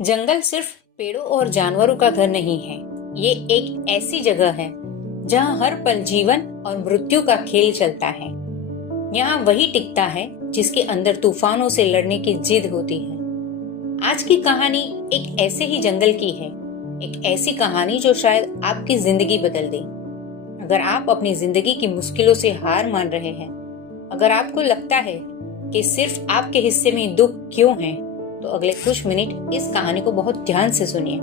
जंगल सिर्फ पेड़ों और जानवरों का घर नहीं है। ये एक ऐसी जगह है जहाँ हर पल जीवन और मृत्यु का खेल चलता है। यहाँ वही टिकता है जिसके अंदर तूफानों से लड़ने की जिद होती है। आज की कहानी एक ऐसे ही जंगल की है, एक ऐसी कहानी जो शायद आपकी जिंदगी बदल दे। अगर आप अपनी जिंदगी की मुश्किलों से हार मान रहे हैं, अगर आपको लगता है कि सिर्फ आपके हिस्से में दुख क्यों है, तो अगले कुछ मिनट इस कहानी को बहुत ध्यान से सुनिए।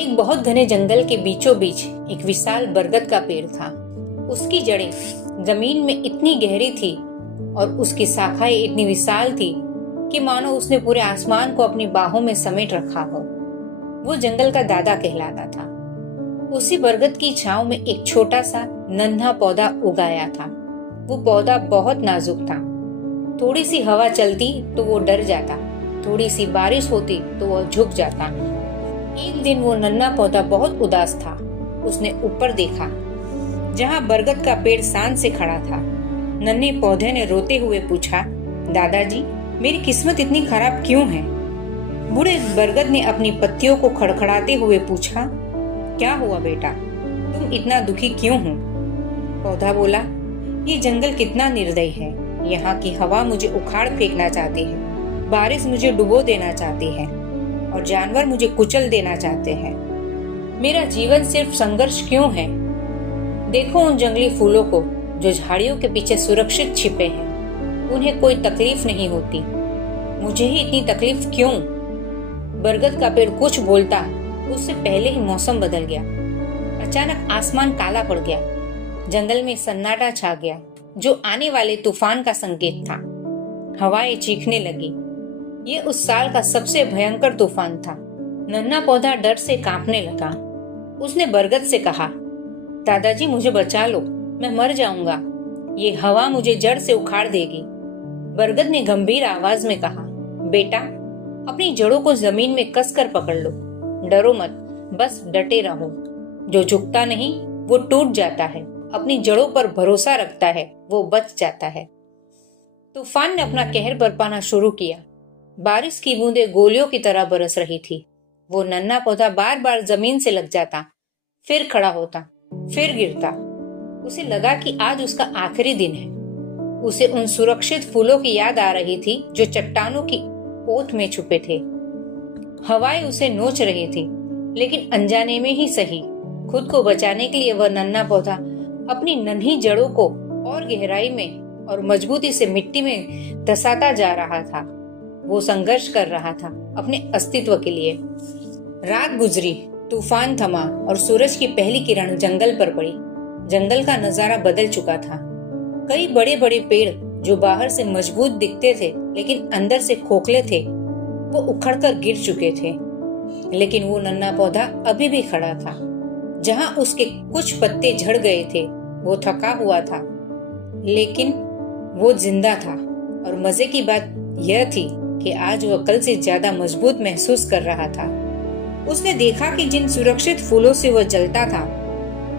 एक बहुत घने जंगल के बीचों बीच एक विशाल बरगद का पेड़ था। उसकी जड़ें जमीन में इतनी गहरी थी और उसकी शाखाएं इतनी विशाल थी कि मानो उसने पूरे आसमान को अपनी बाहों में समेट रखा हो। वो जंगल का दादा कहलाता था। उसी बरगद की छांव में एक छोटा सा नन्हा पौधा उगाया था। वो पौधा बहुत नाजुक था। थोड़ी सी हवा चलती तो वो डर जाता, थोड़ी सी बारिश होती तो वो झुक जाता। एक दिन वो नन्हा पौधा बहुत उदास था। उसने ऊपर देखा, जहाँ बरगद का पेड़ शान से खड़ा था। नन्हे पौधे ने रोते हुए पूछा, दादाजी, मेरी किस्मत इतनी खराब क्यों है? बूढ़े बरगद ने अपनी पत्तियों को खड़खड़ाते हुए पूछा, क्या हुआ बेटा, तुम इतना दुखी क्यों हो? पौधा बोला, ये जंगल कितना निर्दयी है। यहाँ की हवा मुझे उखाड़ फेंकना चाहती है, बारिश मुझे डुबो देना चाहती है और जानवर मुझे कुचल देना चाहते हैं। मेरा जीवन सिर्फ संघर्ष क्यों है? देखो उन जंगली फूलों को जो झाड़ियों के पीछे सुरक्षित छिपे हैं। उन्हें कोई तकलीफ नहीं होती, मुझे ही इतनी तकलीफ क्यों? बरगद का पेड़ कुछ बोलता, उससे पहले ही मौसम बदल गया। अचानक आसमान काला पड़ गया। जंगल में सन्नाटा छा गया, जो आने वाले तूफान का संकेत था। हवाएं चीखने लगी। ये उस साल का सबसे भयंकर तूफान था। नन्हा पौधा डर से कांपने लगा। उसने बरगद से कहा, दादाजी, मुझे बचा लो, मैं मर जाऊंगा। ये हवा मुझे जड़ से उखाड़ देगी। बरगद ने गंभीर आवाज में कहा, बेटा, अपनी जड़ों को जमीन में कसकर पकड़ लो, डरो मत, बस डटे रहो। जो झुकता नहीं वो टूट जाता है, अपनी जड़ों पर भरोसा रखता है वो बच जाता है। तूफान ने अपना कहर बरपाना शुरू किया। बारिश की बूंदें गोलियों की तरह बरस रही थी। वो नन्हा पौधा बार बार जमीन से लग जाता, फिर खड़ा होता, फिर गिरता। उसे लगा कि आज उसका आखिरी दिन है। उसे उन सुरक्षित फूलों की याद आ रही थी जो चट्टानों की ओट में छुपे थे। हवाएं उसे नोच रही थी, लेकिन अनजाने में ही सही, खुद को बचाने के लिए वह नन्हा पौधा अपनी नन्ही जड़ों को और गहराई में और मजबूती से मिट्टी में धंसाता जा रहा था। वो संघर्ष कर रहा था अपने अस्तित्व के लिए। रात गुजरी, तूफान थमा और सूरज की पहली किरण जंगल पर पड़ी। जंगल का नजारा बदल चुका था। कई बड़े बड़े पेड़ जो बाहर से मजबूत दिखते थे लेकिन अंदर से खोखले थे, वो उखड़कर गिर चुके थे। लेकिन वो नन्हा पौधा अभी भी खड़ा था। जहां उसके कुछ पत्ते झड़ गए थे, वो थका हुआ था, लेकिन वो जिंदा था। और मजे की बात यह थी कि आज वह कल से ज्यादा मजबूत महसूस कर रहा था। उसने देखा कि जिन सुरक्षित फूलों से वह जलता था,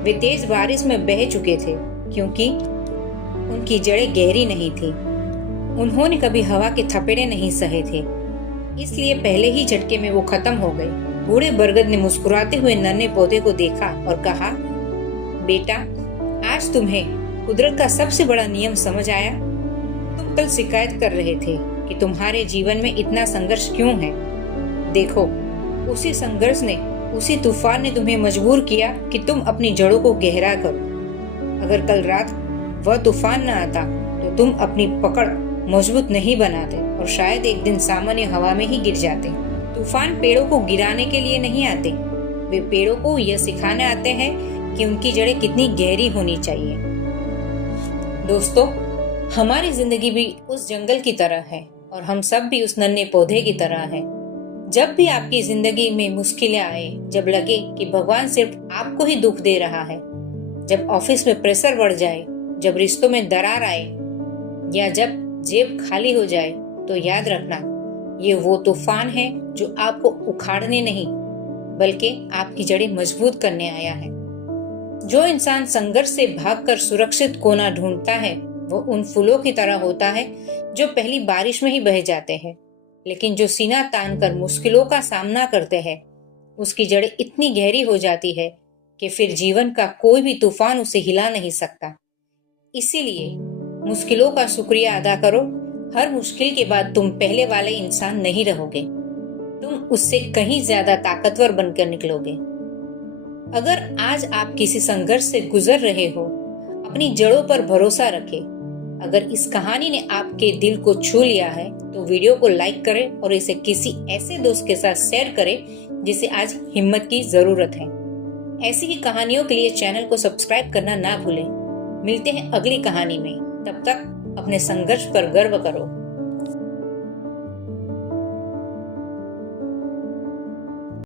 वे तेज बारिश में बह चुके थे, क्योंकि उनकी जड़ें गहरी नहीं थी। उन्होंने कभी हवा के थपेड़े नहीं सहे थे, इसलिए पहले ही झटके में वो खत्म हो गए। बूढ़े बरगद ने मुस्कुराते हुए नन्हे पौधे को देखा और कहा, बेटा, आज तुम्हें कुदरत का सबसे बड़ा नियम समझ आया। तुम कल शिकायत कर रहे थे कि तुम्हारे जीवन में इतना संघर्ष क्यों है। देखो, उसी संघर्ष ने, उसी तूफान ने तुम्हें मजबूर किया कि तुम अपनी जड़ों को गहरा करो। अगर कल रात वह तूफान न आता तो तुम अपनी पकड़ मजबूत नहीं बनाते और शायद एक दिन सामान्य हवा में ही गिर जाते। तूफान पेड़ों को गिराने के लिए नहीं आते, वे पेड़ों को यह सिखाने आते हैं कि उनकी जड़ें कितनी गहरी होनी चाहिए। दोस्तों, हमारी जिंदगी भी उस जंगल की तरह है और हम सब भी उस नन्हे पौधे की तरह हैं। जब भी आपकी जिंदगी में मुश्किलें आए, जब लगे कि भगवान सिर्फ आपको ही दुख दे रहा है, जब ऑफिस में प्रेशर बढ़ जाए, जब रिश्तों में दरार आए या जब जेब खाली हो जाए, तो याद रखना, ये वो तूफान है जो आपको उखाड़ने नहीं बल्कि आपकी जड़ें मजबूत करने आया है। जो इंसान संघर्ष से भागकर सुरक्षित कोना ढूंढता है, वो उन फूलों की तरह होता है जो पहली बारिश में ही बह जाते हैं। लेकिन जो सीना तान कर मुश्किलों का सामना करते हैं, उसकी जड़ें इतनी गहरी हो जाती है कि फिर जीवन का कोई भी तूफान उसे हिला नहीं सकता। इसीलिए मुश्किलों का शुक्रिया अदा करो। हर मुश्किल के बाद तुम पहले वाले इंसान नहीं रहोगे, तुम उससे कहीं ज्यादा ताकतवर बनकर निकलोगे। अगर आज आप किसी संघर्ष से गुजर रहे हो, अपनी जड़ों पर भरोसा रखें। अगर इस कहानी ने आपके दिल को छू लिया है तो वीडियो को लाइक करें और इसे किसी ऐसे दोस्त के साथ शेयर करें जिसे आज हिम्मत की जरूरत है। ऐसी ही कहानियों के लिए चैनल को सब्सक्राइब करना ना भूलें। मिलते हैं अगली कहानी में, तब तक अपने संघर्ष पर गर्व करो।